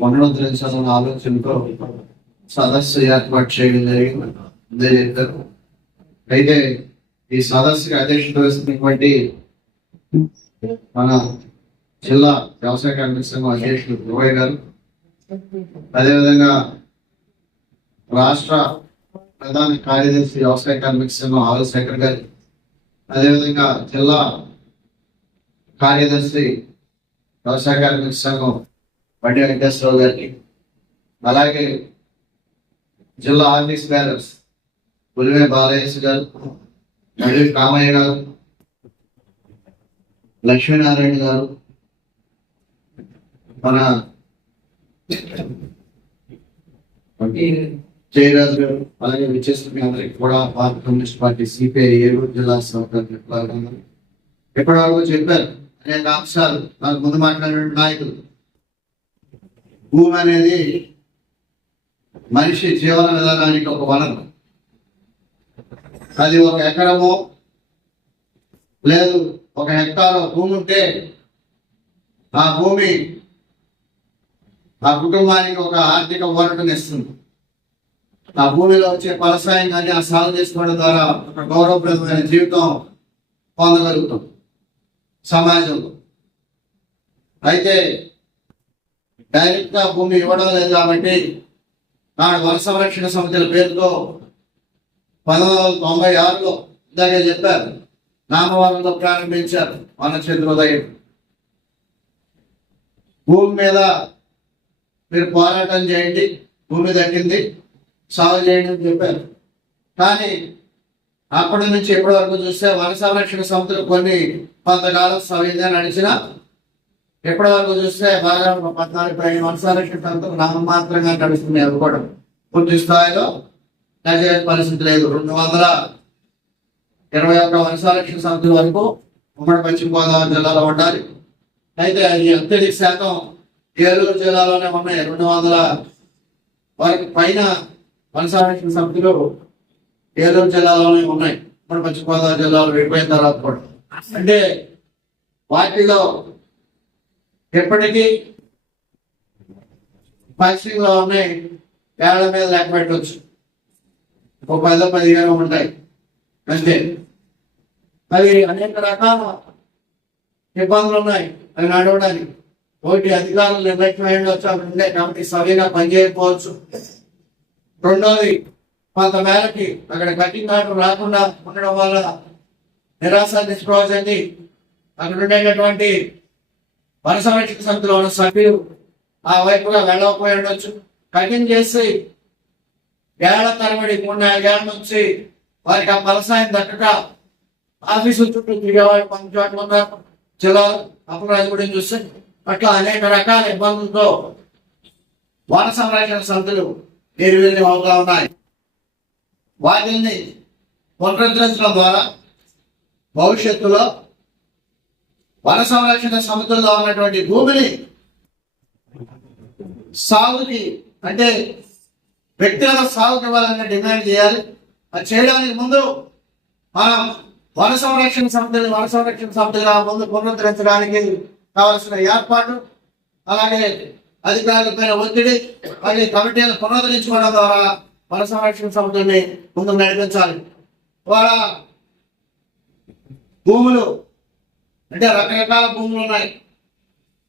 పునరుద్ధరించాలన్న ఆలోచనతో సదస్సు ఏర్పాటు చేయడం జరిగింది. అయితే ఈ సదస్సుకి అధ్యక్షత వహిస్తున్నటువంటి మన జిల్లా వ్యవసాయ కార్మిక సంఘం అధ్యక్షుడు దుర్వయ్య గారు, అదేవిధంగా రాష్ట్ర ప్రధాన కార్యదర్శి వ్యవసాయ కార్మిక సంఘం ఆవుల శేఖర్ గారు, అదేవిధంగా జిల్లా కార్యదర్శి వ్యవసాయ కార్మిక సంఘం బండి వెంకటేశ్వరరావు గారికి, అలాగే జిల్లా ఆఫీస్ బ్యాలర్స్ పులివే బాలయేష్ గారు, మళ్ళీ కామయ్య గారు, లక్ష్మీనారాయణ గారు, మన జయరాజు గారు, అలాగే విచ్చేస్తున్న అందరికి కూడా భారత కమ్యూనిస్ట్ పార్టీ సిపిఐ ఏలూరు జిల్లా సహకారం ఎప్పటివరకు చెప్పారు అనేక అంశాలు. నాకు ముందు మాట్లాడిన నాయకులు, భూమి అనేది మనిషి జీవన విధానానికి ఒక వనరు. అది ఒక ఎకరమో లేదు ఒక హెక్టార్ భూమి ఉంటే ఆ భూమి ఆ కుటుంబానికి ఒక ఆర్థిక ఊరటనిస్తుంది. ఆ భూమిలో వచ్చే ఫలసాయం కానీ ఆ సాగు చేసుకోవడం ద్వారా ఒక గౌరవప్రదమైన జీవితం పొందగలుగుతాం సమాజంలో. అయితే డైరెక్ట్ గా భూమి ఇవ్వడం లేదు కాబట్టి నాడు వన సంరక్షణ సమితుల పేరుతో 1996లో ఇందాకే చెప్పారు, నామవరంలో ప్రారంభించారు వన చంద్రోదయం. భూమి మీద మీరు పోరాటం చేయండి, భూమి దక్కింది సాగు చేయండి అని చెప్పారు. కానీ అప్పటి నుంచి ఇప్పటి వరకు చూస్తే వన సంరక్షణ సమితులు కొంతకాలం సవ్యంగా నడిచిన, ఎప్పటి వరకు చూస్తే బాగా 14 వన సంరక్షణ సమితులు నామమాత్రంగా నడుస్తున్నాయి. అవి కూడా పూర్తి స్థాయిలో నడిచే పరిస్థితి లేదు. 221 వన సంరక్షణ సమితుల వరకు ఉమ్మడి పశ్చిమ గోదావరి జిల్లాలో ఉండాలి. అయితే అది అత్యధిక శాతం ఏలూరు జిల్లాలోనే ఉన్నాయి. 200 వరకు పైన వన సంరక్షణ సమితులు ఏలూరు జిల్లాలోనే ఉన్నాయి. ఉమ్మడి పశ్చిమ గోదావరి జిల్లాలో విడిపోయిన తర్వాత కూడా అంటే వాటిలో ఎప్పటికీ పశ్చిమలో ఉన్నాయి. ఏళ్ల మీద లెక్క పెట్టవచ్చు, ఒక 10-15 ఉంటాయి అంతే. అది అనేక రకాల ఇబ్బందులు ఉన్నాయి అవి నడవడానికి. ఒకటి, అధికారులు నిర్లక్ష్యం వచ్చే కాబట్టి సరిగా పనిచేయకపోవచ్చు. రెండోది, కొంతమేరకి అక్కడ కటింగ్ ఆర్డర్ రాకుండా ఉండడం వల్ల నిరాశ నిస్పృహ చెంది అక్కడ ఉండేటటువంటి వన సంరక్షణ సమితిలో ఉన్న సభ్యులు ఆ వైపుగా వెళ్ళకపోయి ఉండొచ్చు. కటింగ్ చేసి ఏళ్ల తరబడి 3-4 ఏళ్ల నుంచి వారికి ఆ ఫలసాయం దక్కక ఆఫీసుల చుట్టూ తిరిగేవాళ్ళు కొన్ని చోట్ల ఉన్నారు. జిల్లాలు అప్పుడు చూస్తే అట్లా అనేక రకాల ఇబ్బందులతో వన సంరక్షణ సమితులు నిర్వీర్యం అవుతా ఉన్నాయి. వాటిని పునరుద్ధరించడం ద్వారా భవిష్యత్తులో వన సంరక్షణ సమితుల్లో ఉన్నటువంటి భూమిని సాగుకి అంటే వ్యక్తిగత సాగుకి ఇవ్వాలని డిమాండ్ చేయాలి. అది చేయడానికి ముందు మనం వన సంరక్షణ సమితులుగా ముందు పునరుద్ధరించడానికి కావలసిన ఏర్పాటు, అలాగే అధికారులపైన ఒత్తిడి, అలాగే కమిటీలను పునరుద్ధరించుకోవడం ద్వారా వన సంరక్షణ సమితుల్ని ముందుకు నడిపించాలి. వాళ్ళ భూములు అంటే రకరకాల భూములు ఉన్నాయి.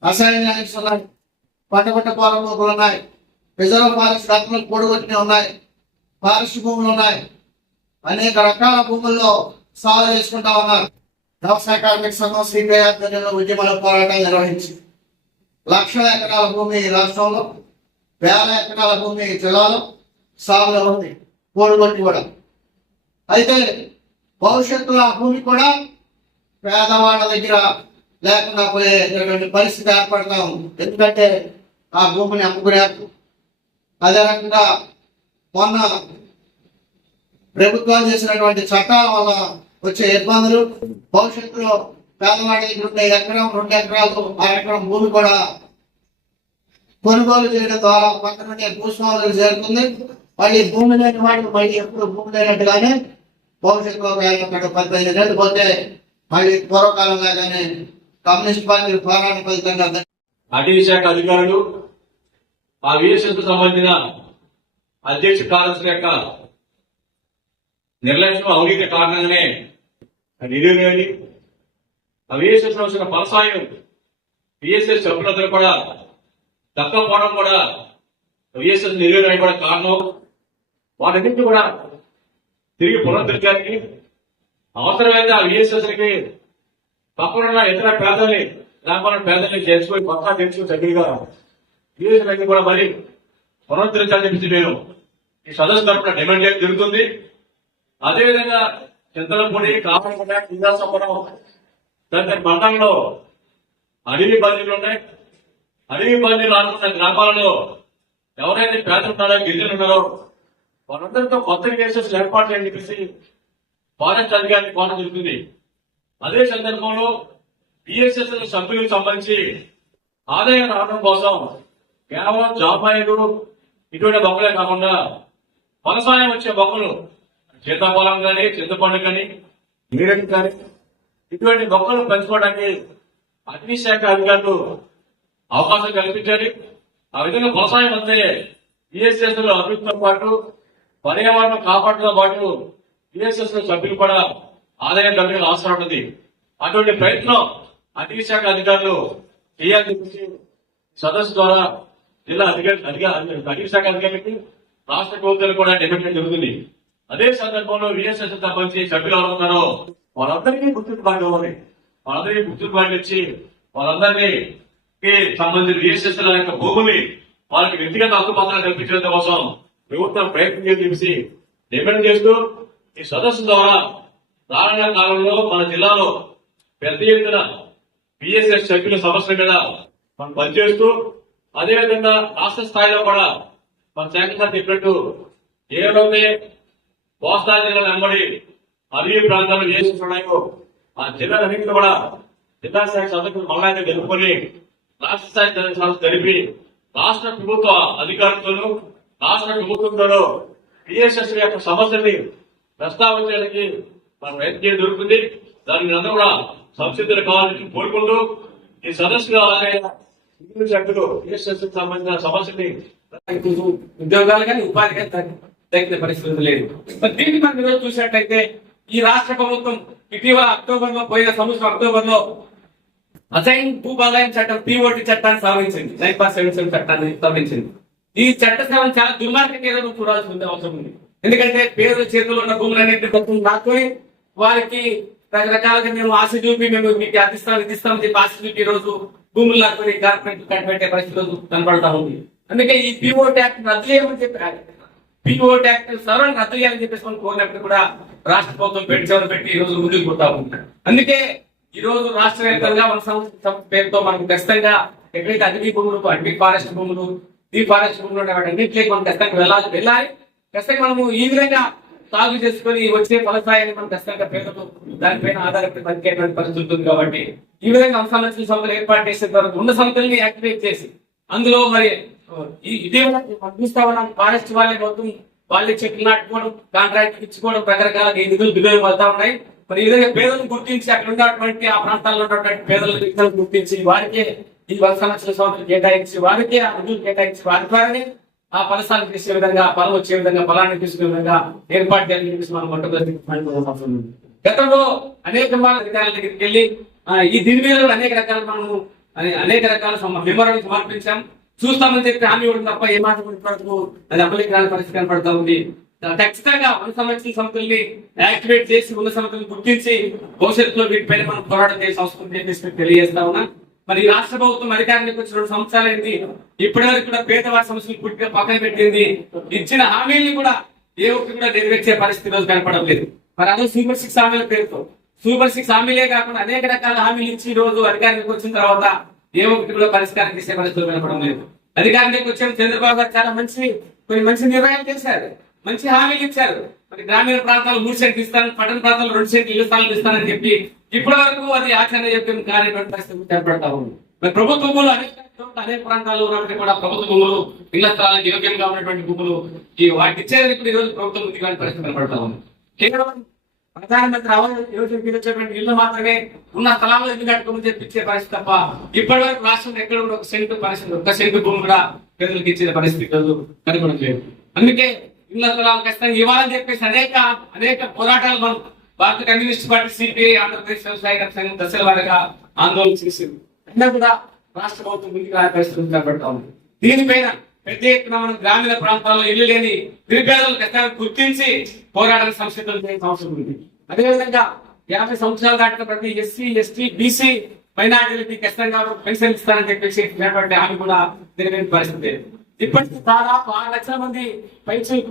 అసైన్ ల్యాండ్స్ ఉన్నాయి, పట్టపట్ట పొలం భూములు ఉన్నాయి, రిజర్వ్ ఫారెస్ట్ డాక్యుమెంట్ కూడగొట్టినవి ఉన్నాయి, ఫారెస్ట్ భూములు ఉన్నాయి. అనేక రకాల భూముల్లో సాగు చేసుకుంటా ఉన్నారు. వ్యవసాయ కార్మిక సంఘం సిపిఐ ఆధ్వర్యంలో ఉద్యమాల పోరాటాలు నిర్వహించి లక్షల ఎకరాల భూమి రాష్ట్రంలో, వేల ఎకరాల భూమి జిల్లాలో సాగులో ఉంది, కూడగొట్టి కూడా. అయితే భవిష్యత్తులో ఆ భూమి కూడా పేదవాళ్ళ దగ్గర లేకుండా పోయేటువంటి పరిస్థితి ఏర్పడతా ఉంది. ఎందుకంటే ఆ భూమిని అమ్ముకునేందుకు. అదే రకంగా మొన్న ప్రభుత్వం చేసినటువంటి చట్టాల వల్ల వచ్చే ఇబ్బందులు, భవిష్యత్తులో పేదవాళ్ళ దగ్గర ఉండే ఎకరం 2 ఎకరాలు 1 ఎకరం భూమి కూడా కొనుగోలు చేయడం ద్వారా పక్కన భూస్వాములకు చేరుతుంది. మళ్ళీ భూమి లేని వాడికి మళ్ళీ ఎప్పుడు భూమి లేనట్టుగానే భవిష్యత్తులో 15 ఏళ్ళు పోతే మళ్ళీ పూర్వకాలం లాగానే కమ్యూనిస్ట్ పార్టీ పోరాట ఫలితంగా అటవీ శాఖ అధికారులు ఆ విఎస్ఎస్ కు సంబంధించిన అధ్యక్ష కార్యదర్శి యొక్క నిర్లక్ష్యం అవినీతి కారణంగానే నిధులేని ఆ విఎస్ఎస్ లో వచ్చిన ఫలసాయం విఎస్ఎస్ సభ్యులందరూ కూడా దక్కపోవడం కూడా విఎస్ఎస్ నిధులు కూడా కారణం. వాటన్నింటి కూడా తిరిగి పునరుద్ధరించడానికి అవసరమైతే ఆ విఎస్ఎస్లకి పక్కనున్న ఇతర పేదల్ని గ్రామాల పేదల్ని చేసుకుని కొత్త తెలుసుకుని సభ్యులుగా విఎస్ఎస్ కూడా మరి పునరుద్ధరించాలని చెప్పి నేను ఈ సదస్సు తరఫున డిమాండ్ చేయడం జరుగుతుంది. అదేవిధంగా చింతలపూడి కామలపూడి విద్యాసంపడం తదితర మండలంలో అడవి బందీలు ఉన్నాయి. అడవి బందీలు ఆడుతున్న గ్రామాలలో ఎవరైతే పేదలు ఉన్నారో గిరిజనులు ఉన్నారో వారందరితో కొత్త కేసెస్ ఏర్పాటు చేయని చెప్పేసి ఫారెస్ట్ అధికారిని కోరడం జరుగుతుంది. అదే సందర్భంలో పిఎస్ఎస్ సభ్యులకు సంబంధించి ఆదాయం రావడం కోసం కేవలం జాబాయిలు ఇటువంటి మొక్కలే కాకుండా వ్యవసాయం వచ్చే మొక్కలు సీతాఫలం కానీ చింతపండు కానీ నీరెడ్డి కానీ ఇటువంటి మొక్కలు పెంచుకోవడానికి అటవీ శాఖ అధికారులు అవకాశం కల్పించాలి. ఆ విధంగా వ్యవసాయం వస్తే పిఎస్ఎస్ లో అభివృద్ధితో పాటు పర్యావరణం కాపాడటంతో పాటు పిఎస్ఎస్ సభ్యులు కూడా ఆదాయం కలిగిన అవసరం ఉంటుంది. అటువంటి ప్రయత్నం అటవీ శాఖ అధికారులు చేయాలని సదస్సు ద్వారా జిల్లా అటవీ శాఖ అధికారులకి రాష్ట్ర ప్రభుత్వాలు కూడా డిమాండ్ జరుగుతుంది. అదే సందర్భంలో విఎస్ఎస్ సంబంధించి సభ్యులు ఎవరున్నారో వాళ్ళందరికీ గుర్తింపుబాటు ఇవ్వాలి. వాళ్ళందరికీ గుర్తింపుబాటు ఇచ్చి వాళ్ళందరినీ సంబంధించిన విఎస్ఎస్ యొక్క భూమిని వాళ్ళకి వ్యక్తిగత హక్కు పత్రాలు కల్పించడం కోసం ప్రభుత్వం ప్రయత్నం చేసి డిమాండ్ చేస్తూ ఈ సదస్సు ద్వారా రానున్న కాలంలో మన జిల్లాలో పెద్ద ఎత్తున పిఎస్ఎస్ సభ్యుల సమస్యల మీద మనం పనిచేస్తూ అదేవిధంగా రాష్ట్ర స్థాయిలో కూడా మన శాఖ చెప్పినట్టు ఏదైతే కోస్తా జిల్లాల వెంబడి అడవి ప్రాంతాల్లో ఉన్నాయో ఆ జిల్లాలన్నింటినీ కూడా జిల్లా స్థాయి సదస్సులు మళ్ళా జరుపుకొని రాష్ట్ర స్థాయి సదస్సు జరిపి రాష్ట్ర ప్రభుత్వ అధికారులతోనూ రాష్ట్ర ప్రభుత్వంతోనూ పిఎస్ఎస్ యొక్క సమస్యల్ని ప్రస్తావించడానికి మనం ప్రయత్నం చేయడం జరుగుతుంది. దాన్ని అందరూ కూడా సంసిద్ధులు కావాలని కోరుకుంటూ ఈ సదస్సులో సభ్యులు పిఎస్ఎస్ సంబంధించిన సమస్యని ఉద్యోగాలు కానీ ఉపాధి కానీ తగ్గిన పరిస్థితి లేదు. దీన్ని మనం ఈరోజు చూసినట్లయితే ఈ రాష్ట్ర ప్రభుత్వం ఇటీవల పోయిన సంవత్సరం అక్టోబర్ లో అసైన్ భూ బదలాయింపు చట్టం పిఓటి చట్టాన్ని సవరించింది. 9/77 చట్టాన్ని సవరించింది. ఈ చట్ట సవరణ చాలా దుర్మార్గంగా ఏదో చూడాల్సిన అవసరం ఉంది. ఎందుకంటే పేదల చేతుల్లో ఉన్న భూములన్నింటినీ రాసుకొని వారికి రకరకాలుగా మేము ఆశ చూపి మేము మీకు ఇదిస్తామని చెప్పి ఆశ చూపి ఈ రోజు భూములు లాక్కొని కార్పొరేట్ కట్టబెట్టే పరిస్థితులు కనపడతా ఉంది. అందుకే ఈ పిఓటి యాక్ట్ రద్దు చేయమని చెప్పి పిఓటి యాక్ట్ సవరణ రద్దు చేయాలని చెప్పేసి మనం కోరినప్పుడు కూడా రాష్ట్ర ప్రభుత్వం పెట్టి ఈ రోజు ముందుకు పోతా ఉంది. అందుకే ఈ రోజు రాష్ట్ర వ్యాప్తంగా మన సంస్థ పేరుతో మనకు ఖచ్చితంగా ఎక్కడైతే అటవీ భూములు అటవీ ఫారెస్ట్ భూములు ఈ ఫారెస్ట్ భూములు అన్నింటికి మనం ఖచ్చితంగా వెళ్ళాలి. ఖచ్చితంగా మనము ఈ విధంగా సాగు చేసుకుని వచ్చే ఫలసాయాన్ని మనం ఖచ్చితంగా పేదలు దానిపైన ఆధారపడి బతికేటువంటి పరిస్థితి ఉంటుంది. కాబట్టి ఈ విధంగా అంశాల సంస్థలు ఏర్పాటు చేసిన తర్వాత ఉన్న సంస్థల్ని యాక్టివేట్ చేసి అందులో మరి ఇటీవల చూస్తా ఉన్నాం ఫారెస్ట్ వాళ్ళే మొత్తం వాళ్ళే చెట్లు నాటుకోవడం కాంట్రాక్ట్ ఇచ్చుకోవడం రకరకాల నిధులు బిల్లులు వెళ్తా ఉన్నాయి. మరి ఈ విధంగా పేదలను గుర్తించి అక్కడ ఉన్నటువంటి ఆ ప్రాంతాల్లో ఉన్నటువంటి పేదలను గుర్తించి వారికే ఈ 100 సంవత్సరాల సంవత్సరాలు కేటాయించి వారికే ఆ నిధులు కేటాయించి వారి ద్వారానే ఆ ఫలసాలు తీసే విధంగా ఫలం వచ్చే విధంగా ఫలాన్ని తీసుకునే విధంగా ఏర్పాటు చేయాలని మనం మొట్టమొదటి గతంలో అనేక అధికారుల దగ్గరికి వెళ్ళి ఈ దీని మీద అనేక రకాల మనము అనేక రకాల మెమోరాండం సమర్పించాం. చూస్తామని చెప్పి హామీ ఇవ్వడం తప్ప ఏ మాట అది అమలుకి రాని పరిస్థితి కనపడతా ఉంది. ఖచ్చితంగా ఉన్న సంవత్సరాల సంస్థల్ని యాక్టివేట్ చేసి ఉన్న సంస్థలను గుర్తించి భవిష్యత్తులో వీటిపైన మనం పోరాటం చేసే అవసరం చెప్పేసి తెలియజేస్తా ఉన్నా. మరి రాష్ట్ర ప్రభుత్వం అధికారానికి వచ్చి 2 సంవత్సరాలైంది. ఇప్పటి వరకు కూడా పేదవారి సమస్యలు పూర్తిగా పక్కన పెట్టింది. ఇచ్చిన హామీల్ని కూడా ఏ ఒక్కటి కూడా నెరవేర్చే పరిస్థితి రోజు కనపడడం లేదు. మరి అదే సూపర్ 6 హామీల పేరుతో సూపర్ 6 హామీలే కాకుండా అనేక రకాల హామీలు ఇచ్చి ఈ రోజు అధికారానికి వచ్చిన తర్వాత ఏ ఒక్కటి కూడా పరిష్కారం చేసే పరిస్థితులు కనపడడం లేదు. అధికారానికి వచ్చిన చంద్రబాబు గారు చాలా కొన్ని మంచి నిర్ణయాలు చేశారు, మంచి హామీలు ఇచ్చారు. మరి గ్రామీణ ప్రాంతాలు 3 సెంట్లు ఇస్తాను, పట్టణ ప్రాంతాలు 2 సెంట్లు ఇళ్ల స్థలాలు ఇస్తానని చెప్పి ఇప్పటి వరకు అది ఆచరణ చెప్పి కార్యక్రమ పరిస్థితి ఏర్పడతా ఉంది. మరి ప్రభుత్వ భూములు అనేక ప్రాంతాల్లో ఉన్నప్పటికీ కూడా ప్రభుత్వ భూములు ఇళ్ల స్థలానికి యోగ్యంగా ఉన్నటువంటి భూములు వాటి ఇచ్చేందుకు ఈ రోజు ప్రభుత్వం ముందుగా పరిస్థితి కనపడతా ఉంది. కేవలం ప్రధానమంత్రి ఆవాస్ యోజన కింద వచ్చేటువంటి ఇల్లు మాత్రమే ఉన్న స్థలాల్లో ఇల్లు కట్టుకోమని తెప్పించే పరిస్థితి తప్ప ఇప్పటి వరకు రాష్ట్రంలో ఎక్కడ కూడా ఒక సెంటు భూమి కూడా పేదలకు ఇచ్చే పరిస్థితి కనపడలేదు. అందుకే ఇళ్ల స్థలాలు ఖచ్చితంగా ఇవ్వాలని చెప్పేసి అనేక పోరాటాలు మనం భారత కమ్యూనిస్ట్ పార్టీ, సిపిఐ, ఆంధ్రప్రదేశ్ వ్యవసాయ సంఘం దశల వారిగా ఆందోళన చేసింది. అయినా కూడా రాష్ట్ర ప్రభుత్వం ముందుకు రాని పరిస్థితులు కనబడతా ఉంది. దీనిపైన పెద్ద ఎత్తున మనం గ్రామీణ ప్రాంతాల్లో ఇల్లు లేని నిరుపేదలను ఖచ్చితంగా గుర్తించి పోరాటానికి సంసిద్ధం చేయాల్సిన అవసరం ఉంది. అదేవిధంగా 50 సంవత్సరాలు దాటిన ప్రతి ఎస్సీ, ఎస్టీ, బీసీ మైనారిటీలకి ఖచ్చితంగా పెన్షన్ ఇస్తారని చెప్పేసి ఆమె కూడా జరిగిన పరిస్థితి. ఇప్పటికీ దాదాపు 6 లక్షల మంది పెన్షన్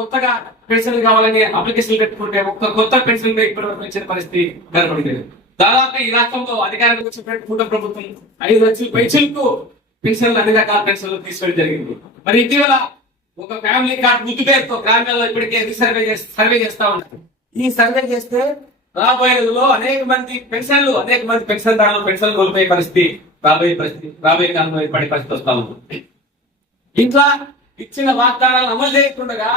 కొత్తగా పెన్షన్లు కావాలని అప్లికేషన్లు పెట్టుకుంటే ఒక్క కొత్త పెన్షన్ ఇప్పటి వరకు ఇచ్చిన పరిస్థితి కనబడింది. దాదాపు ఈ రాష్ట్రంలో అధికారంలోకి వచ్చినటువంటి కూటమి ప్రభుత్వం 5 లక్షల పెన్షన్కు పెన్షన్లు అన్ని రకాల పెన్షన్లు తీసుకోవడం జరిగింది. మరి ఇటీవల ఒక ఫ్యామిలీ కార్డు గుర్తు పేరుతో గ్రామాల్లో ఇప్పటికే సర్వే చేస్తా ఉన్నారు. ఈ సర్వే చేస్తే రాబోయే రోజుల్లో అనేక మంది పెన్షన్దారులు పెన్షన్ కోల్పోయే పరిస్థితి రాబోయే కాలంలో ఏర్పడే పరిస్థితి వస్తా ఉంది. ఇంట్లో ఇచ్చిన వాగ్దానాలను అమలు చేయకుండా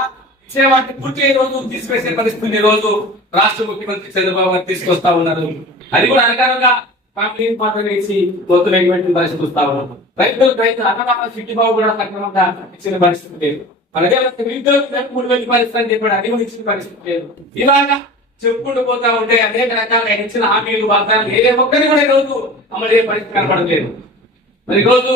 ఇచ్చే వాటిని పూర్తి ఈ రోజు తీసివేసే పరిస్థితిని ఈ రోజు రాష్ట్ర ముఖ్యమంత్రి చంద్రబాబు గారు తీసుకొస్తా ఉన్నారు. అది కూడా అధికారంగా ఫ్యామిలీ మాత్రమే ఇచ్చి గొంతున్నటువంటి పరిస్థితి వస్తా ఉన్నారు. రైతు అన్నదాన సిద్ధిబాబు కూడా సక్రమంగా ఇచ్చిన పరిస్థితి లేదు. అలాగే నిరుద్యోగులకు 3,000 పరిస్థితి అని చెప్పాడు, అది కూడా ఇచ్చిన పరిస్థితి లేదు. ఇలాగా చెప్పుకుంటూ పోతా ఉంటే అనేక రకాల ఇచ్చిన హామీలు వాగ్దానాలు ఏ ఒక్కరి కూడా ఈ రోజు అమలు అయ్యే పరిస్థితి కనపడలేదు. మరి ఈ రోజు